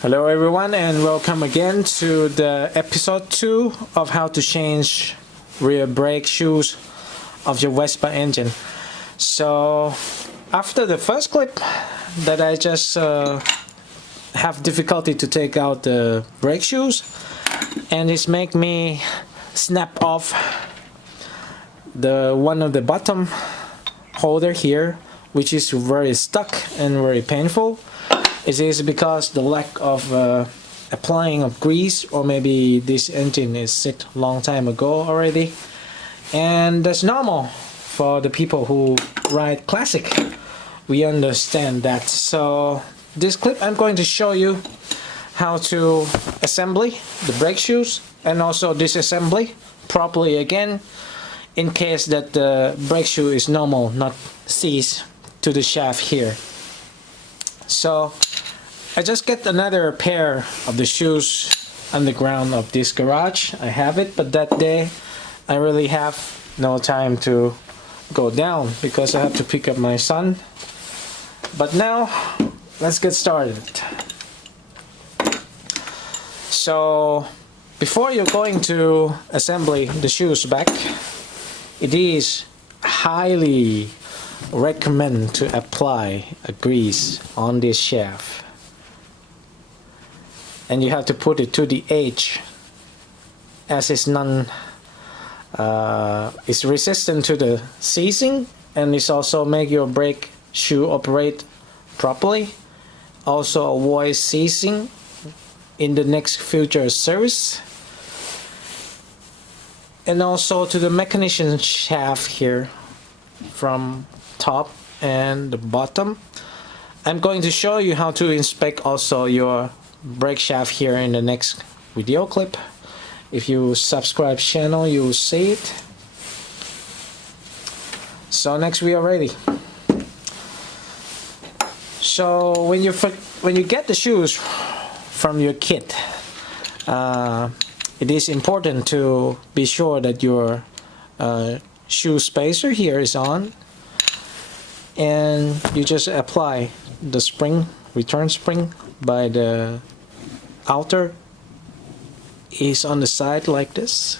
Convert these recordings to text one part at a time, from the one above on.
Hello everyone and welcome again to the episode 2 of how to change rear brake shoes of your Vespa engine. So after the first clip that I just have difficulty to take out the brake shoes, and it's make me snap off the one of the bottom holder here, which is very stuck and very painful. It is because the lack of applying of grease, or maybe this engine is set long time ago already, and that's normal for the people who ride classic. We understand that. So this clip I'm going to show you how to assembly the brake shoes and also disassembly properly again, in case that the brake shoe is normal, not seized to the shaft here. So I just get another pair of the shoes on the ground of this garage. I have it, but that day I really have no time to go down because I have to pick up my son. But now let's get started. So before you're going to assembly the shoes back, it is highly recommend to apply a grease on this shaft, and you have to put it to the edge, as it's it's resistant to the seizing, and it's also make your brake shoe operate properly, also avoid seizing in the next future service, and also to the mechanism shaft here from top and the bottom. I'm going to show you how to inspect also your brake shaft here in the next video clip. If you subscribe channel, you will see it. So next we are ready. So when you get the shoes from your kit, it is important to be sure that your shoe spacer here is on, and you just apply the spring, return spring, by the outer is on the side like this,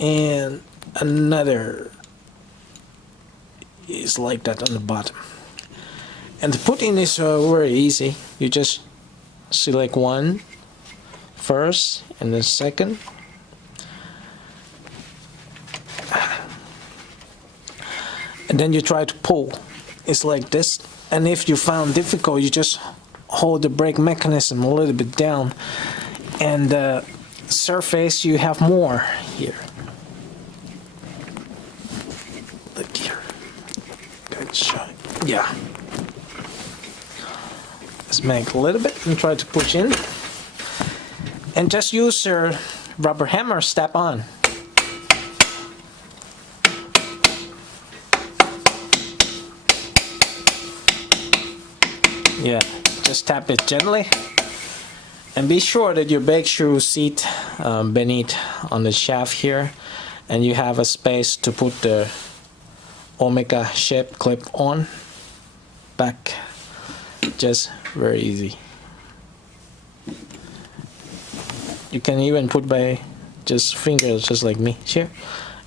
and another is like that on the bottom. And the put in is very easy. You just select one first and then second, and then you try to pull. It's like this, and if you found difficult, you just hold the brake mechanism a little bit down, and the surface you have more here. Look here. Good shot. Yeah. Let's make a little bit and try to push in, and just use your rubber hammer, step on. Yeah, just tap it gently, and be sure that your brake shoe seat beneath on the shaft here, and you have a space to put the omega shape clip on back. Just very easy. You can even put by just fingers, just like me here,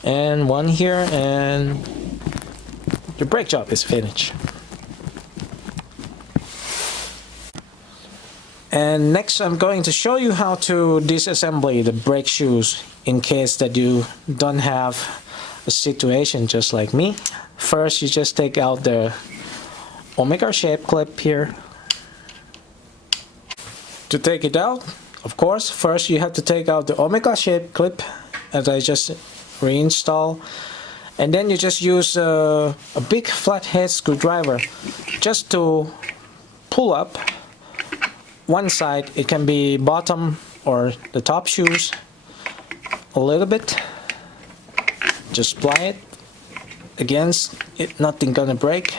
and one here, and your brake job is finished. And next I'm going to show you how to disassemble the brake shoes in case that you don't have a situation just like me. First, you just take out the omega shape clip here. To take it out, of course, first you have to take out the omega shape clip, as I just reinstall, and then you just use a big flathead screwdriver just to pull up one side. It can be bottom or the top shoes a little bit. Just apply it against it, nothing gonna break.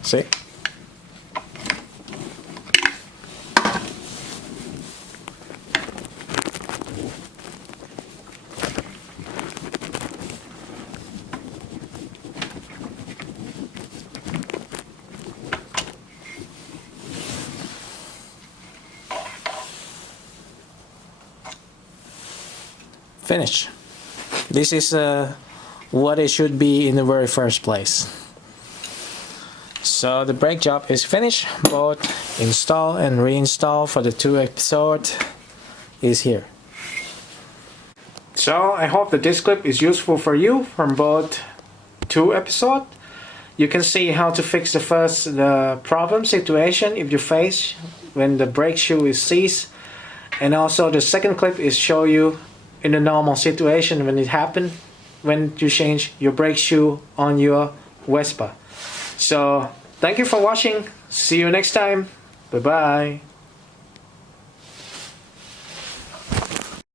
See? Finish. This is what it should be in the very first place. So the brake job is finished. Both install and reinstall for the 2 episode is here. So I hope that this clip is useful for you from both 2 episodes. You can see how to fix the problem situation if you face when the brake shoe is seized, and also the second clip is show you in a normal situation when it happened when you change your brake shoe on your Vespa. So thank you for watching. See you next time. Bye bye.